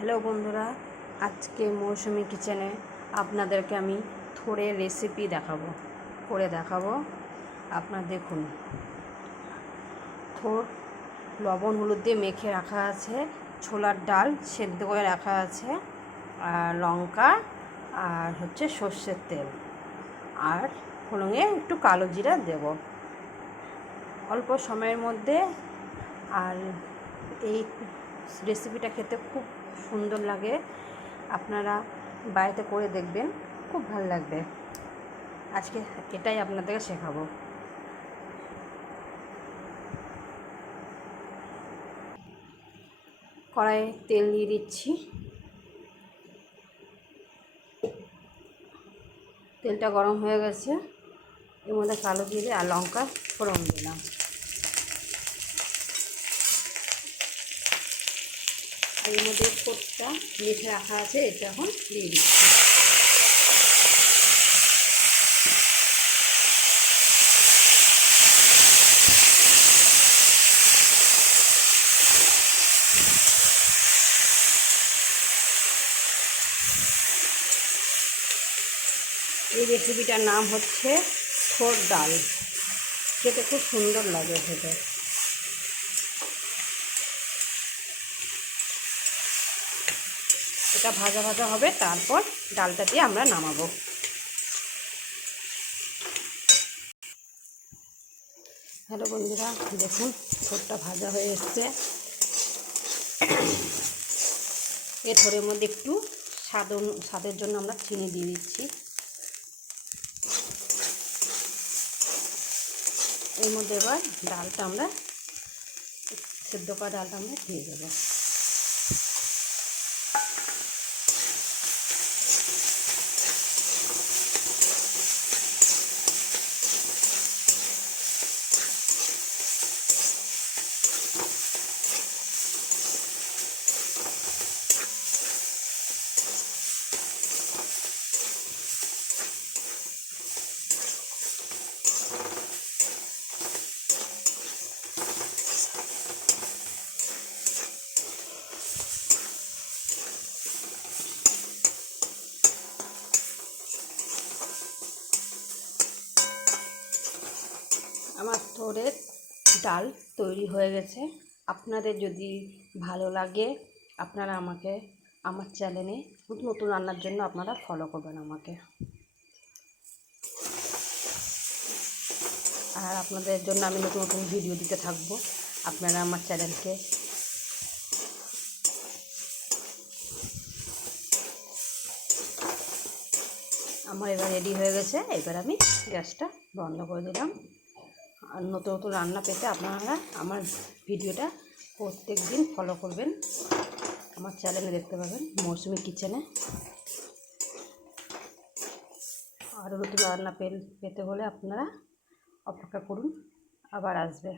Hello বন্ধুরা, আজকে মৌসুমি কিচেনে আপনাদেরকে আমি থোড়ের রেসিপি করে দেখাবো। আপনারা দেখুন, থোড় লবণ হলুদ দিয়ে মেখে রাখা আছে, ছোলার ডাল সেদ্ধ করে রাখা আছে, আর লঙ্কা আর সর্ষের তেল, আর ফোড়নে একটু কালো জিরা দেব অল্প সময়ের মধ্যে। আর এই রেসিপিটা খেতে খুব সুন্দর লাগে, আপনারা বাড়িতে করে দেখবেন, খুব ভালো লাগবে। আজকে এটাই আপনাদেরকে শেখাবো। কড়াইয়ে তেল দিয়ে দিচ্ছি, তেলটা গরম হয়ে গেছে, এর মধ্যে কালো জিরে আর লঙ্কা ফোড়ন দিলাম। এর মধ্যে ফোড়টা মেখে রাখা আছে, এটা এখন দিয়ে দিচ্ছি। এই রেসিপিটার নাম হচ্ছে থোড় ডাল, খেতে খুব সুন্দর লাগে খেতে। এটা ভাজা ভাজা হবে, তারপর ডালটা দিয়ে আমরা নামাবো। হ্যালো বন্ধুরা, দেখুন থোড়টা ভাজা হয়ে এসছে। এ থোড়ের মধ্যে একটু স্বাদের জন্য আমরা চিনি দিয়ে দিচ্ছি। এর মধ্যে এবার ডালটা আমরা সেদ্ধ করা ডালটা আমরা দিয়ে দেবো। আমার থোড়ের ডাল তৈরি হয়ে গেছে। আপনাদের যদি ভালো লাগে, আপনারা আমাকে আমার চ্যানেলে নতুন নতুন রান্নার জন্য আপনারা ফলো করবেন আমাকে। আর আপনাদের জন্য আমি নতুন নতুন ভিডিও দিতে থাকবো। আপনারা আমার চ্যানেলকে আমার এবার রেডি হয়ে গেছে। এবার আমি গ্যাসটা বন্ধ করে দিলাম। আর নতুন নতুন রান্না পেতে আপনারা আমার ভিডিওটা প্রত্যেক দিন ফলো করবেন, আমার চ্যানেলে দেখতে পাবেন মৌসুমি কিচেনে। আরও নতুন রান্না পেতে হলে আপনারা অপেক্ষা করুন, আবার আসবে।